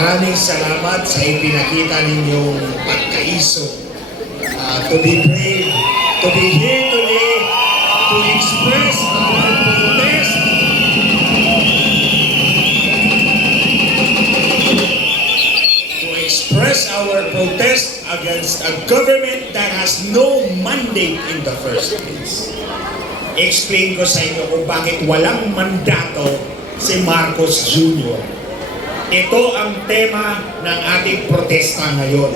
Maraming salamat sa ipinakita ninyong pagkaiso. To be brave, to be here today, to express our protest. To express our protest against a government that has no mandate in the first place. Explain ko sa inyo kung bakit walang mandato si Marcos Jr. Ito ang tema ng ating protesta ngayon.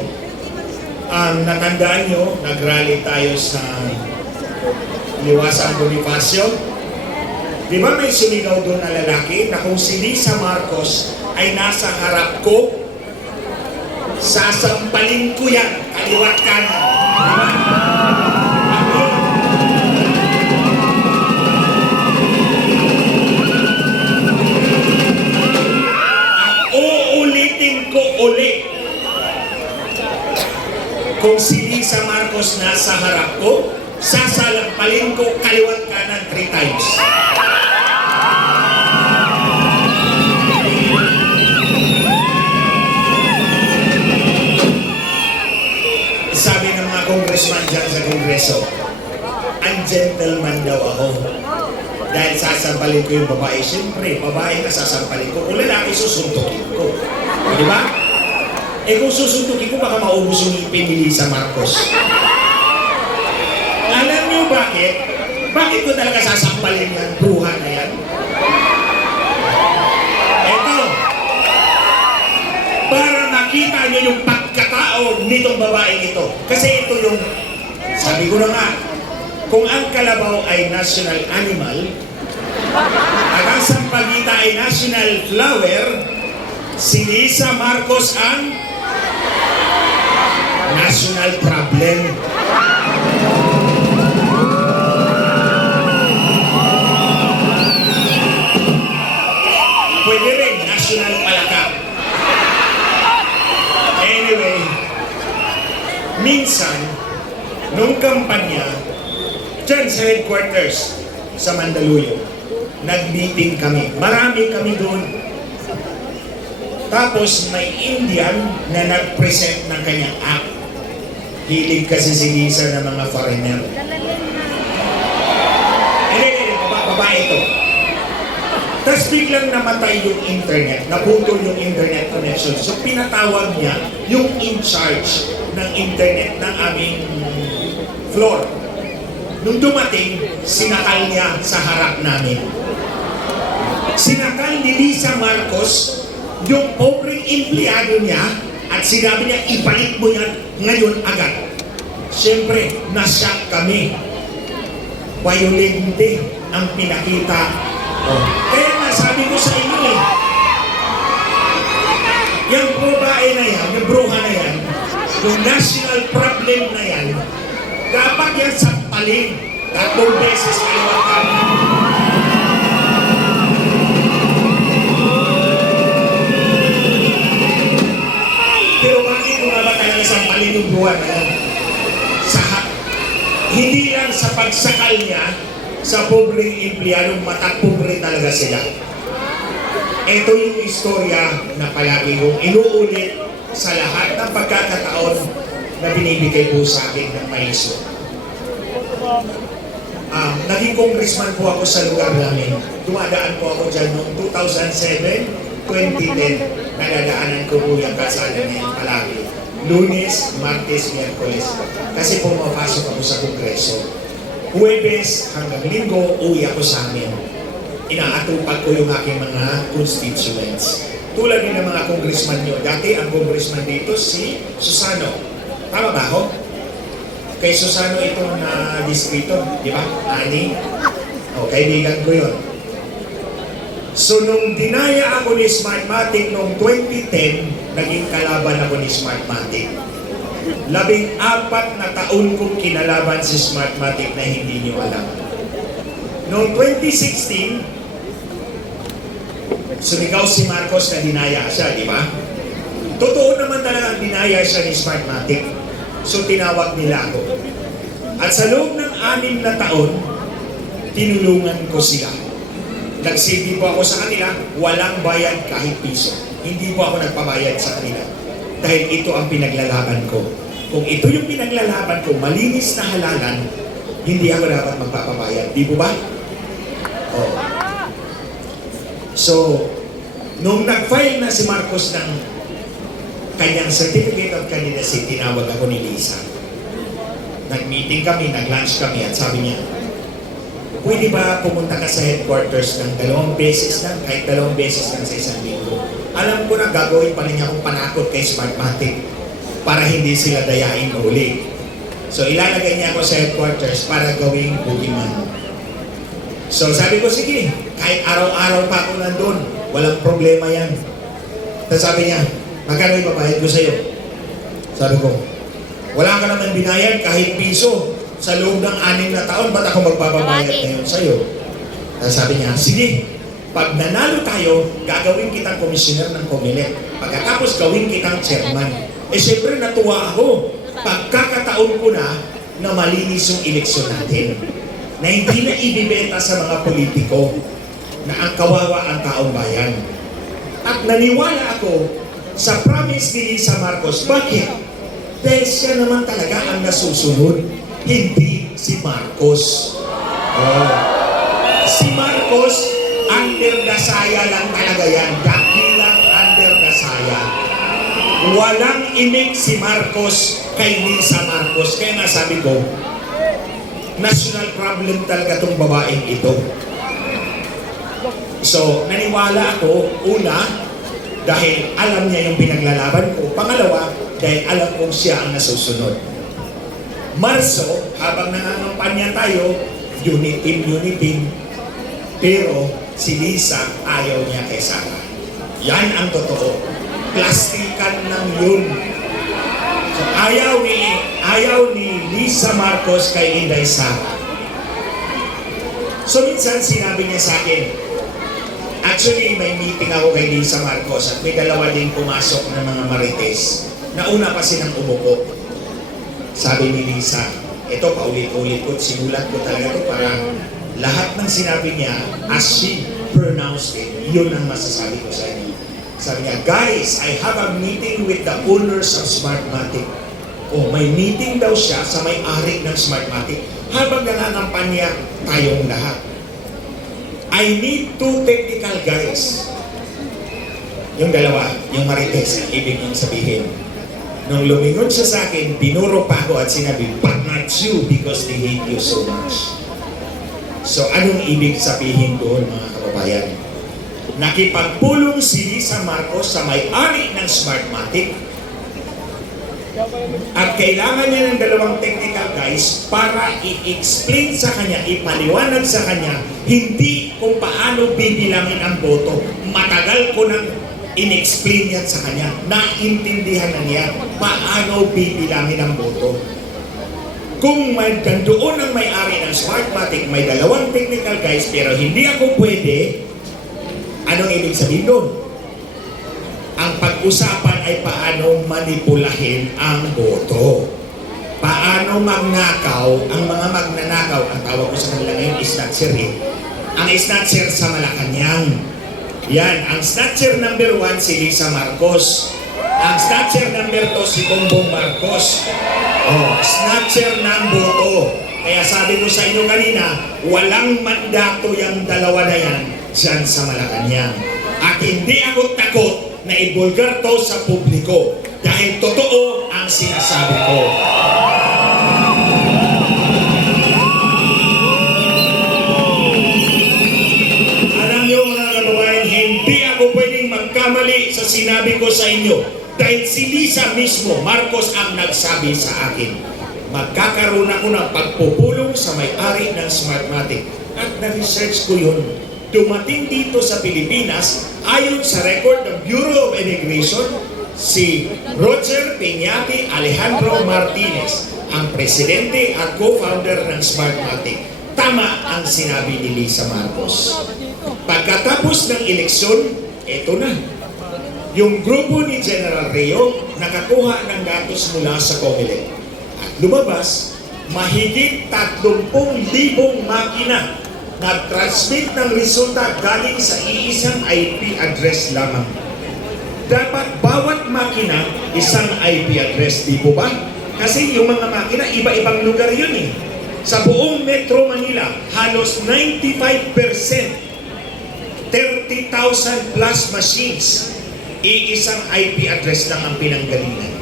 Natandaan nyo, nag-rally tayo sa Liwasang Bonifacio. Di ba may sumigaw doon na lalaki na kung si Lisa Marcos ay nasa harap ko, sasampalin ko yan, kaliwat kanan. Di ba? Uli. Kung si Lisa Marcos nasa harap ko, sasalampalin ko kaliwat kanan 3 times. Sabi ng mga congressman dyan sa kongreso, ang gentleman daw ako. Dahil sasampalin ko yung babae. Siyempre, babae na sasampalin ko. Kung lalaki, susuntukin ko. Di ba? Eh kung susuntukin ko, baka maubos yung ipin ni Lisa Marcos. Alam niyo bakit? Bakit ko talaga sasampalin yung buha na yan? Eto, para makita niyo yung pagkatao nitong babaeng ito. Kasi ito yung, sabi ko na nga, kung ang kalabaw ay national animal, at ang sampagita ay national flower, si Lisa Marcos ang national problem. Pwede rin, national palaka. Anyway, minsan, nung kampanya, dyan sa headquarters sa Mandaluyong, nag-meeting kami. Marami kami doon. Tapos may Indian na nag-present ng kanyang act. Hilig kasi si Lisa ng mga foreigner. Babae ito. Tapos biglang namatay yung internet. Naputol yung internet connection. So pinatawag niya yung in charge ng internet ng aming floor. Nung dumating, sinakal niya sa harap namin. Sinakal ni Lisa Marcos yung pobreng empleyado niya at sinabi niya, ibalik mo yan ngayon agad. Siyempre, nasyak kami. Violente ang pinakita. Kaya nga, sabi ko sa inyo yung babae na yan, yung bruha na yan, yung national problem na yan, dapat yan sampalin 3 beses kaliwat kanan. Pero bakit mo ba talaga sampalin yung buwan na yan? Hindi lang sa pagsakal niya sa pobreng empleyadong matapobre talaga sila. Ito yung istorya na palagi kong inuulit sa lahat ng pagkakataon na binibigay po sa akin ng maiso. Naging congressman po ako sa lugar namin. Dumadaan po ako dyan noong 2007, 2010. Nadadaanan ko po yung kalsada na yan palagi. Lunes, Martes, Miyerkules. Kasi pumapasok ako sa kongreso. Huwebes hanggang Linggo, uwi ako sa amin. Inaatupag ko yung aking mga constituents. Tulad din ng mga congressman nyo. Dati ang congressman dito si Susano. Tama ba ako? Kay Susano itong distrito, di ba? Ani? O, kaibigan ko yun. So, nung dinaya ako ni Smartmatic noong 2010, naging kalaban ako ni Smartmatic. 14 na taon kong kinalaban si Smartmatic na hindi niyo alam. Noong 2016, sumigaw si Marcos na dinaya siya, di ba? Totoo naman talaga dinaya siya ni Smartmatic. So, tinawag nila ako. At sa loob ng 6 na taon, tinulungan ko sila. Nag-CV po ako sa kanila, walang bayad kahit piso. hindi po ako nagpabayad sa kanila. Dahil ito ang pinaglalaban ko. Kung ito yung pinaglalaban ko, malinis na halalan, hindi ako dapat magpapabayad. Di po ba? Oh. So, nung nag-file na si Marcos ng kanyang certificate of candidacy, tinawag ako ni Lisa. Nag-meeting kami, nag-lunch kami, at sabi niya, pwede ba pumunta ka sa headquarters ng 2 beses lang, kahit 2 beses lang sa isang linggo? Alam ko na gagawin pa rin niya akong panakot kay Smartmatic para hindi sila dayain uli. So ilalagay niya ako sa headquarters para gawing boogeyman. So sabi ko, sige, kahit araw-araw pa ako nandun, walang problema yan. Tapos sabi niya, magkano ipabayad ko sa'yo? Sabi ko, wala ka naman binayad kahit piso sa loob ng 6 na taon, ba't ako magpapabayad ngayon sa'yo? Tapos sabi niya, sige, pag nanalo tayo, gagawin kitang komisyoner ng Comelec. Pagkatapos gawin kitang chairman. Eh syempre natuwa ako. Pagkakataon ko na malinis yung eleksyon natin. Na hindi na ibibenta sa mga politiko na ang kawawa ang taong bayan. At naniwala ako sa promise ni Lisa Marcos. Bakit? Dahil siya naman talaga ang nasusunod. Hindi si Marcos. Oh. Si Marcos, under the saya lang talaga yan. Dakilang under the saya. Walang imig si Marcos kay Lisa Marcos. Kaya nga sabi ko, national problem talaga itong babaeng ito. So, naniwala ako, una, dahil alam niya yung pinaglalaban ko. Pangalawa, dahil alam kong siya ang nasusunod. Marso, habang nangangampanya tayo, unity. Pero si Lisa ayaw niya kay Sara. Yan ang totoo. Plastikan lang yun. So ayaw ni Lisa Marcos kay Inday Sara. So minsan sinabi niya sa akin, actually may meeting ako kay Lisa Marcos at may dalawa din pumasok na mga marites. Nauna pa silang umupo. Sabi ni Lisa, ito paulit-ulit ko, sinulat ko talaga ito para lahat ng sinabi niya, as she pronounced it, yun ang masasabi ko sa inyo. Sabi niya, guys, I have a meeting with the owners of Smartmatic. Oh, may meeting daw siya sa may-ari ng Smartmatic habang nangangampanya tayong lahat. I need 2 technical guys. Yung dalawa, yung marites, ibig kong sabihin. Nung lumingon siya sa akin, dinuro pa ako at sinabi, but not you because they hate you so much. So anong ibig sabihin doon mga kababayan? Nakipagpulong si Lisa Marcos sa may-ari ng Smartmatic at kailangan niya ng 2 technical guys para i-explain sa kanya, ipaliwanag sa kanya, hindi kung paano bibilangin ang boto. Matagal ko nang in-explain yan sa kanya. Naintindihan na niya paano bibilangin ang boto. Kung may doon ang may-ari ng Smartmatic, may 2 technical guys pero hindi ako pwede, anong ibig sabihin doon? Ang pag-usapan ay paano manipulahin ang boto. Paano magnakaw, ang mga magnanakaw, ang tawag ko sa kanila ngayon, snatcher eh. Ang snatcher sa Malacanang. Yan, ang snatcher number 1 si Lisa Marcos. Ang snatcher number 2 si Bongbong Marcos. Oh, snatcher ng boto. Kaya sabi ko sa inyo kanina, walang mandato yung dalawa na yan dyan sa Malacanang. At hindi ako takot na ibulgar to sa publiko dahil totoo ang sinasabi ko. Alam niyo mga kababayan, hindi ako pwedeng magkamali sa sinabi ko sa inyo dahil si Lisa mismo, Marcos, ang nagsabi sa akin. Magkakaroon ako ng pagpupulong sa may-ari ng Smartmatic at na-research ko yun. Dumating dito sa Pilipinas, ayon sa record ng Bureau of Immigration, si Roger Peñate Alejandro Martinez, ang presidente at co-founder ng Smartmatic. Tama ang sinabi ni Lisa Marcos. Pagkatapos ng eleksyon, eto na. Yung grupo ni General Rio nakakuha ng datos mula sa Comelec. At lumabas, mahigit 30,000 makina nag-transmit ng resulta galing sa iisang IP address lamang. dapat bawat makina isang IP address, di po ba? Kasi yung mga makina, iba-ibang lugar yun eh. Sa buong Metro Manila, halos 95%, 30,000 plus machines, iisang IP address lang ang pinanggalingan.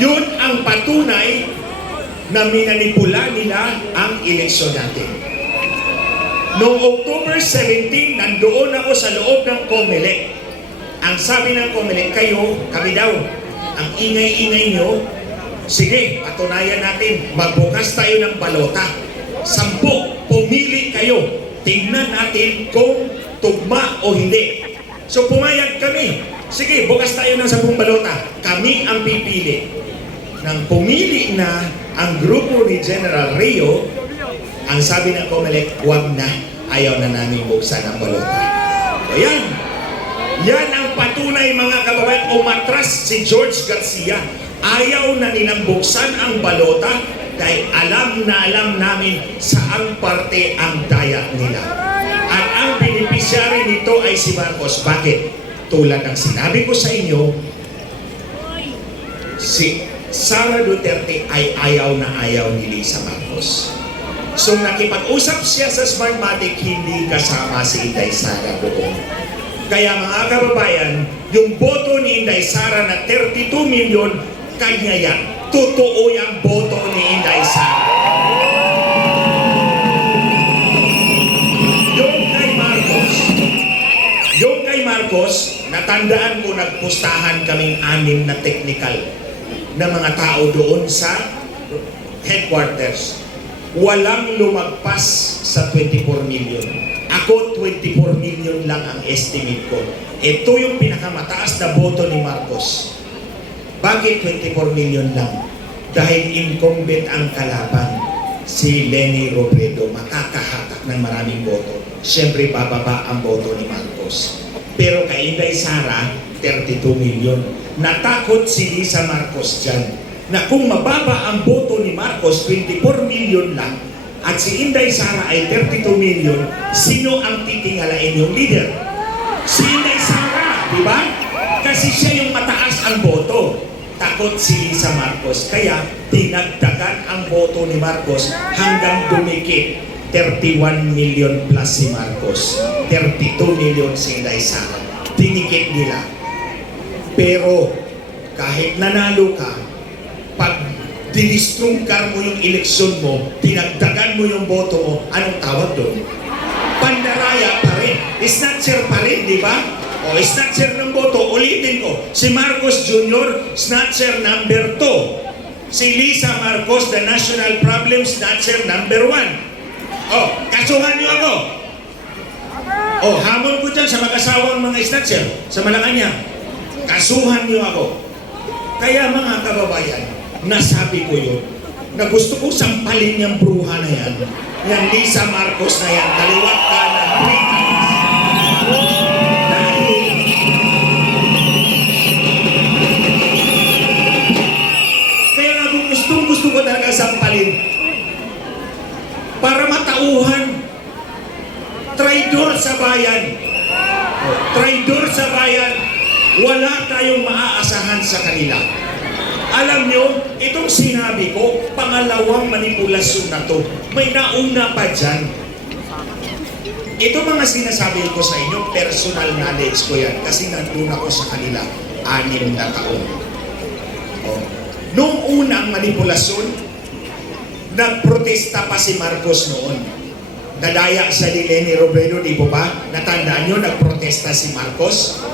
Yun ang patunay na minanipula nila ang eleksyon natin. Noong October 17, nandoon ako sa loob ng COMELEC. Ang sabi ng COMELEC, kami daw, ang ingay-ingay nyo, sige, patunayan natin, magbukas tayo ng balota. 10, pumili kayo. Tingnan natin kung tugma o hindi. So pumayag kami. Sige, bukas tayo ng 10 balota. Kami ang pipili. Nang pumili na ang grupo ni General Rio, ang sabi ng COMELEC, huwag na, ayaw na namin buksan ang balota. O yan ang patunay mga kababayan, umatras si George Garcia. Ayaw na nilang buksan ang balota dahil alam na alam namin saan parte ang daya nila. At ang beneficiary nito ay si Marcos. Bakit? Tulad ng sinabi ko sa inyo, si Sara Duterte ay ayaw na ayaw ni Lisa Marcos. So nakipag-usap siya sa Smartmatic, hindi kasama si Inday Sara doon. Kaya mga kababayan, yung boto ni Inday Sara na 32 million, kanya yan. Totoo yung boto ni Inday Sara. Yung kay Marcos, natandaan ko nagpustahan kaming 6 na technical na mga tao doon sa headquarters. Walang lumagpas sa 24 million. Ako, 24 million lang ang estimate ko. Ito yung pinakamataas na boto ni Marcos. Bakit 24 million lang? Dahil incumbent ang kalaban, si Leni Robredo, makakahatak ng maraming boto. Siyempre, bababa ang boto ni Marcos. Pero kay Inday Sara, 32 million. Natakot si Lisa Marcos dyan na kung mababa ang boto ni Marcos, 24 million lang, at si Inday Sara ay 32 million, sino ang titingalain yung leader? Si Inday Sara, di ba? Kasi siya yung mataas ang boto. Takot si Lisa Marcos. Kaya dinagdagan ang boto ni Marcos hanggang dumikit. 31 million plus si Marcos. 32 million si Inday Sara. Dinikit nila. Pero kahit nanalo ka, pag dinistrungkar mo yung eleksyon mo, dinagdagan mo yung boto mo, anong tawag doon? Pandaraya pa rin. Snatcher pa rin, di ba? O, snatcher ng boto. Ulitin ko, si Marcos Jr., snatcher number 2. Si Lisa Marcos, the national problem snatcher number 1. O, kasuhan niyo ako. O, hamon ko dyan sa mag-asawang mga snatcher sa Malacanang. Kasuhan niyo ako. Kaya mga kababayan, nasabi ko yun, na gusto ko sampalin yung bruha na yan, yung Lisa Marcos na yan, kaliwat ka na 3 times. Kaya nga gusto ko talaga sampalin para matauhan. Traidor sa bayan. Traidor sa bayan, wala tayong maaasahan sa kanila. Alam nyo, itong sinabi ko, pangalawang manipulasyon na to. May nauna pa dyan. Ito mga sinasabi ko sa inyo, personal knowledge ko yan. Kasi nandun ako sa kanila, 6 na taon. Oh. Noong unang manipulasyon, nagprotesta pa si Marcos noon. Nadaya siya ni Leni Robredo, di ba? Natandaan nyo, nagprotesta si Marcos.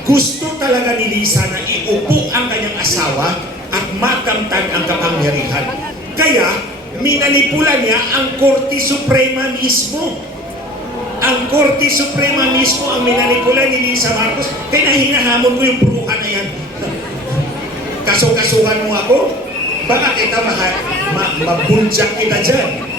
Gusto talaga ni Lisa na iupo ang kanyang asawa at makamtan ang kapangyarihan. Kaya, minanipula niya ang Korte Suprema mismo. Ang Korte Suprema mismo ang minanipula ni Lisa Marcos. Kaya hinahamon ko yung bruha na yan. Kasukasuhan mo ako? Baka kita mabunjak kita dyan.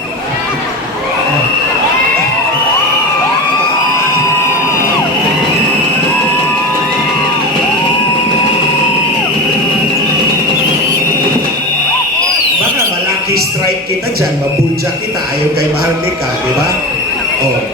Strike kita dyan, mabulja kita, ayaw kay Maharlika, di ba? Oh.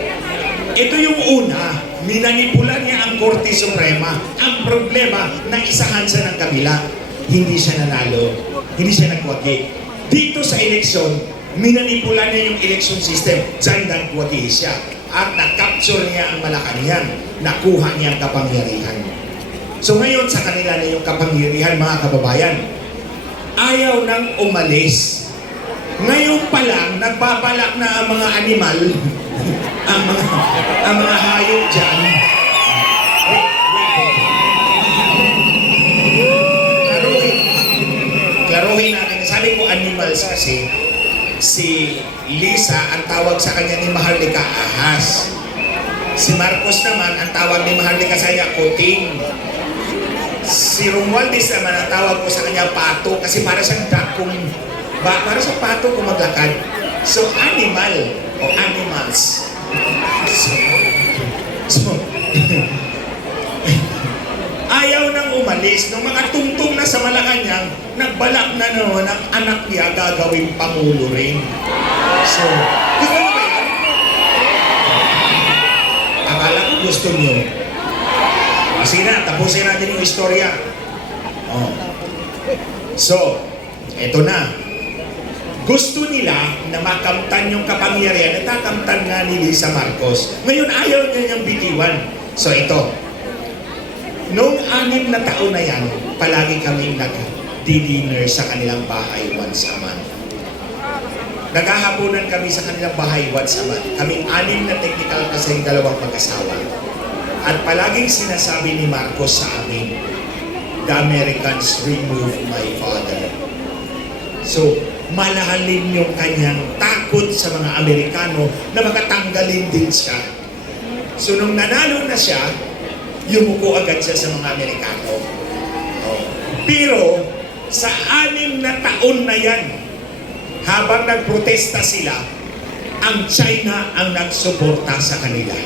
Ito yung una, Minanipula niya ang Korte Suprema. Ang problema, naisahan siya ng kabila. Hindi siya nanalo. Hindi siya nagwagi. Dito sa eleksyon, minanipula niya yung election system. Diyan nagwagi siya. At na-capture niya ang Malacanang. Nakuha niya ang kapangyarihan. So ngayon sa kanila na yung kapangyarihan, mga kababayan, ayaw nang umalis. Ngayon pa lang, nagbabalak na ang mga animal, ang mga hayop dyan. Klaruhin natin. Sabi ko animals kasi, si Lisa, ang tawag sa kanya ni Maharlika, ahas. Si Marcos naman, ang tawag ni Maharlika sa kanya, kuting. Si Romualdez naman, ang tawag ko sa kanya, pato. Kasi para siyang dakong, para sa pato kung maglakad. So, animal o animals. So ayaw nang umalis. Nung makatungtong na sa Malacanang, nagbalak na noon ang anak niya gagawing pangulo rin. So, gusto mo ba yan? Akala ko gusto niyo. Kasi na, tapusin natin yung istorya. Oh. So, eto na. Gusto nila na makamtan yung kapangyarihan. Natakamtan nga ni Lisa Marcos. Ngayon, ayaw niya niyang bitiwan. So, ito. Noong 6 na taon na yan, palagi kaming nag-dinner sa kanilang bahay once a month. Naghahaponan kami sa kanilang bahay once a month. Kaming 6 na technical kasi yung dalawang mag-asawa. At palaging sinasabi ni Marcos sa amin, the Americans remove my father. So, malalim yung kanyang takot sa mga Amerikano na makatanggalin din siya. So, nung nanalo na siya, yumuko agad siya sa mga Amerikano. Oh. Pero, sa 6 na taon na yan, habang nagprotesta sila, ang China ang nagsuporta sa kanila.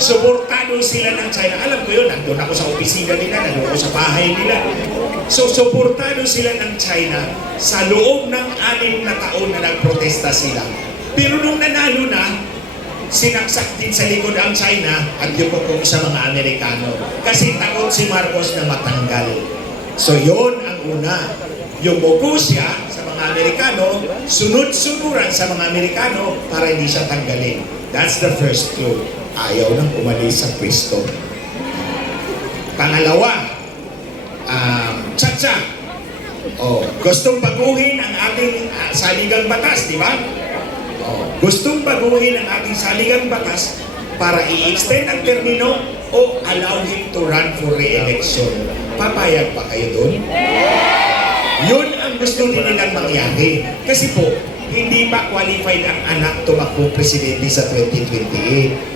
Suportado sila ng China. Alam ko yun, nandun ako sa opisina nila, nandun ako sa bahay nila. So, suportado sila ng China sa loob ng 6 na taon na nagprotesta sila. Pero nung nanalo na, sinaksak din sa likod ang China at yumukong sa mga Amerikano. Kasi takot si Marcos na matanggal. So, yun ang una. Yumuko siya sa mga Amerikano, sunod-sunuran sa mga Amerikano para hindi siya tanggalin. That's the first clue. Ayaw nang umalis sa pwesto. Pangalawa, Chacha. Oh, gustong baguhin ang ating saligang batas, di ba? Oh, gustong baguhin ang ating saligang batas para i-extend ang termino o allow him to run for re-election. Papayag pa kayo doon? Yun ang gusto din nilang mangyari. Kasi po, hindi pa qualified ang anak tumakbo presidente sa 2028.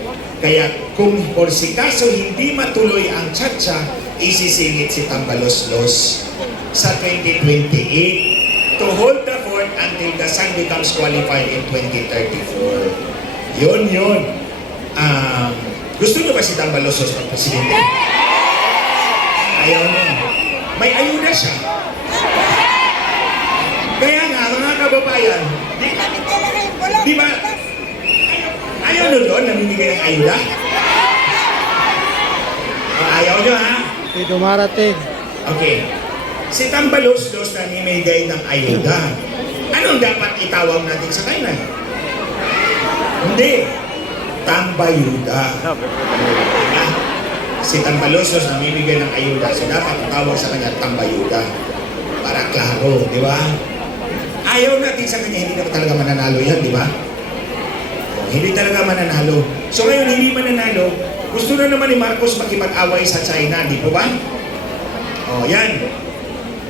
Kaya kung por si kaso hindi matuloy ang Chacha, isisingit si Tambaloslos sa 2028 to hold the fort until the son becomes qualified in 2034. Yun. Gusto nyo ba si Tambaloslos ng presidente? Ayaw nyo. May ayuda siya. Kaya nga, mga kababayan, di ba, ayaw nyo doon, namimigay ng ayuda? Ayaw nyo, ha? Hindi dumarating. Okay. Si Tambaloslos na namimigay ng ayuda. Anong dapat itawag natin sa kanya? Hindi. Tambayuda. Si Tambaloslos na namimigay ng ayuda. So dapat itawag sa kanya Tambayuda. Para klaro, di ba? Ayaw natin sa kanya, hindi na talaga mananalo yan, di ba? Hindi talaga mananalo. So ngayon, hindi mananalo. Gusto na naman ni Marcos makipag-away sa China, di po ba? O, yan.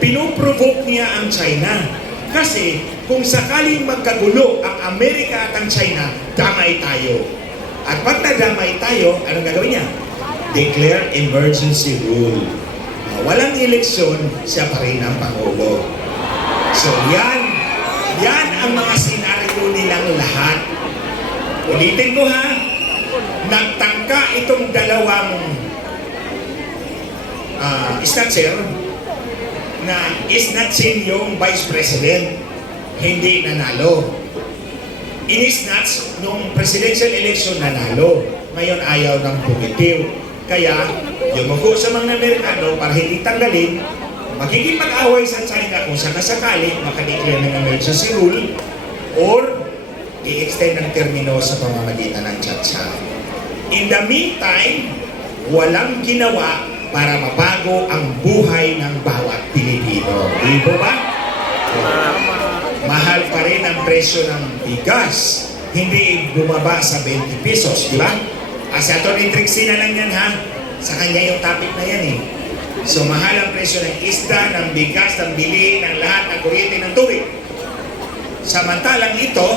Pinoprovoke niya ang China. Kasi kung sakaling magkagulo ang Amerika at ang China, damay tayo. At pag nadamay tayo, anong gagawin niya? Declare emergency rule. Walang eleksyon, siya pa rin ang Pangulo. So yan ang mga senaryo nilang lahat. Ulitin ko ha, nagtangka itong dalawang snatcher na isnatchin yung Vice President, hindi nanalo. Inisnatch nung presidential election nanalo. ngayon ayaw ng bumitiw. Kaya, yumuko sa mga Amerikano para hindi tanggalin, makikipag-away sa China kung sakasakali makadeclare ng emergency rule or i-extend ng termino sa pamamagitan ng Chatsa. In the meantime, walang ginawa para mabago ang buhay ng bawat Pilipino. Di ba ba? Mahal pa rin ang presyo ng bigas. Hindi bumaba sa 20 pesos, di ba? As Atty. Trixie na lang yan ha. Sa kanya yung topic na yan eh. So mahal ang presyo ng isda, ng bigas, ng bili, ng lahat, ng kuryente, ng tubig. Samantalang ito,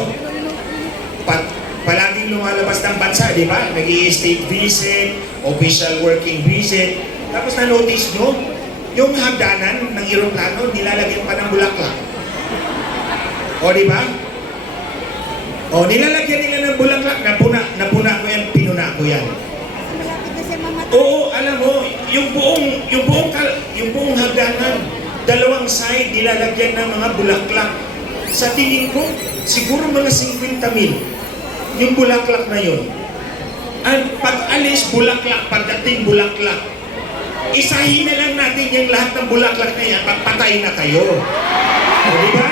palaging lumalabas ng bansa, di ba? Nag-i-state visit, official working visit. Tapos na-notice nyo, yung hagdanan ng eroplano, nilalagyan pa ng bulaklak. O, di ba? O, nilalagyan nila ng bulaklak. Napuna ko yan, pinuna ko yan. Oo, alam mo, yung buong hagdanan, dalawang side, nilalagyan ng mga bulaklak. Sa tingin ko, siguro mga 50,000 yung bulaklak na yun. Ang pag-alis bulaklak, pagdating bulaklak, isahin na lang natin yung lahat ng bulaklak na yan, patay na kayo. O, di ba?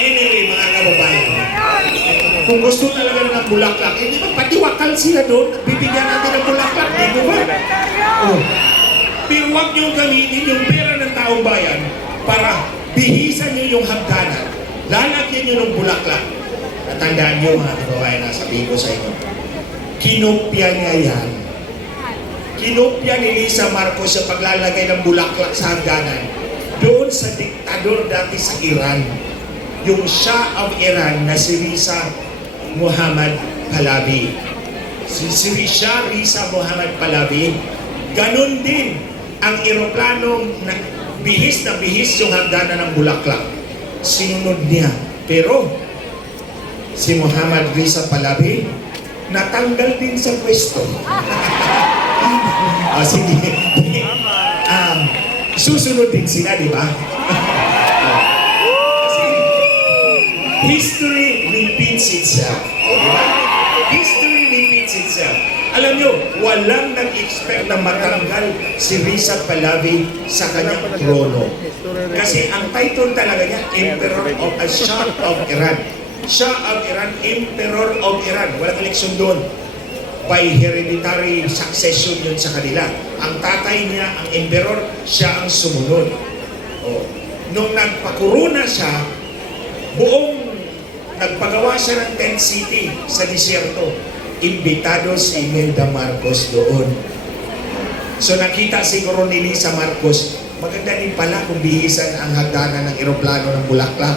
Anyway, mga kababayan, kung gusto talaga ng bulaklak, di ba patiwakal sila doon, bibigyan natin ng bulaklak, di ba? Oh. Pero huwag niyong gamitin yung pera ng taong bayan para bihisan niyo yung hagdanan. Lalagyan niyo ng bulaklak. Natandaan niyo mga kababayan na sabihin ko sa inyo. Kinopya niya yan. Kinopya ni Lisa Marcos sa paglalagay ng bulaklak sa hagdanan. Doon sa diktador dati sa Iran. Yung Shah of Iran na si Risa Muhammad Pahlavi. Si Shah Risa Muhammad Pahlavi, ganun din ang eroplanong bihis na bihis yung hagdanan ng bulaklak. Sinunod niya. Pero si Muhammad Risa Pahlavi natanggal din sa pwesto. Sige. Susunod din sila, di ba? Kasi history repeats itself. Diba? History repeats itself. Alam nyo, walang nag-expect na matanggal si Risa Pahlavi sa kanyang trono. Kasi ang title talaga niya, Emperor of Shah of Iran. Shah of Iran, Emperor of Iran. Walang eleksyon doon. By hereditary succession yun sa kanila. Ang tatay niya, ang emperor, siya ang sumunod. Oh. Nung nagpakuruna siya, nagpagawa siya ng tent city sa disyerto. Imbitado si Imelda Marcos doon. So nakita siguro ni Lisa Marcos, maganda din pala kung bihisan ang hagdanan ng eroplano ng bulaklak.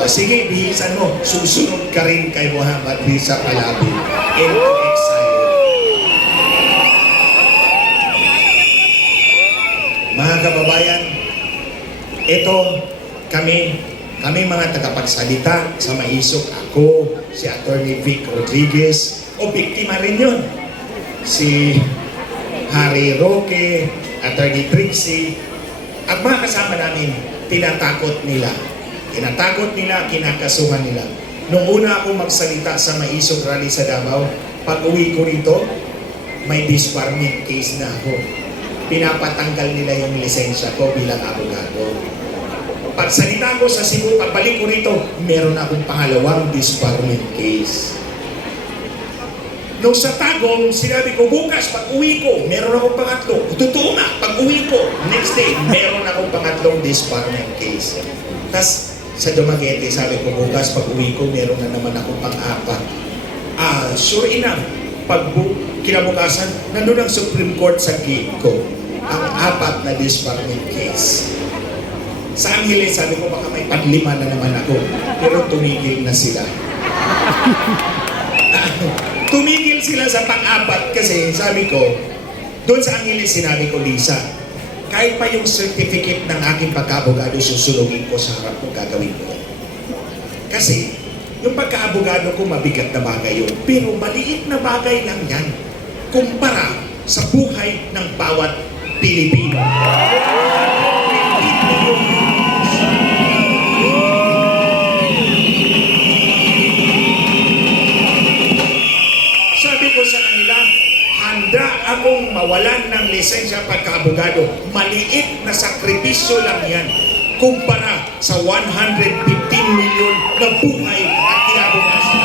O sige, bihisan mo. Susunod ka rin kay Muhammad Risa Pahlavi. Into exile. Mga kababayan, ito kami mga tagapagsalita sa Maisog. Ako, si Atty. Vic Rodriguez, o biktima rin yun. Si Harry Roque, Atty. Trixie, at mga kasama namin, tinatakot nila. Tinatakot nila, kinakasuhan nila. Nung una akong magsalita sa Maisog Rally sa Davao, pag uwi ko rito, may disbarment case na ako. Pinapatanggal nila yung lisensya ko bilang abogado. Pagsalita ko sa Cebu, pagbalik ko rito, meron akong pangalawang disbarment case. Nung sa Tagum, sinabi ko, bukas, pag uwi ko, meron akong pangatlo. Totoo nga, pag uwi ko, next day, meron akong pangatlong disbarment case. Tapos, sa Dumaguete, sabi ko, bukas, pag uwi ko, meron na naman akong pang-apat. Sure enough, pag kinabukasan, nandun ang Supreme Court sa gate ko. Ang apat na disbarment case. Sa Angeles, sabi ko, baka may panlima na naman ako. Pero tumigil na sila. Tumigil sila sa pang-apat kasi sabi ko, doon sa Angeles sinabi ko, Lisa, kahit pa yung certificate ng aking pagka-abogado, susunugin ko sa harap ko, gagawin ko. Kasi, yung pagka-abogado ko, mabigat na bagay yun. Pero maliit na bagay lang yan kumpara sa buhay ng bawat Pilipino. esensya pagkaabogado. Maliit na sakripisyo lang yan kumpara sa 115 million na buhay at kinabukasan.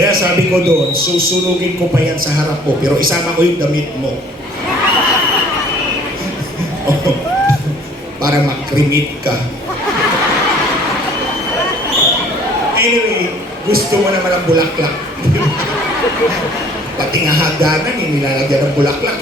Kaya sabi ko doon, susunugin ko pa yan sa harap mo, pero isama ko yung damit mo. Para makrimit ka. Anyway, gusto mo naman ang bulaklak. Pati nga hagdanan, nilalagyan ng bulaklak.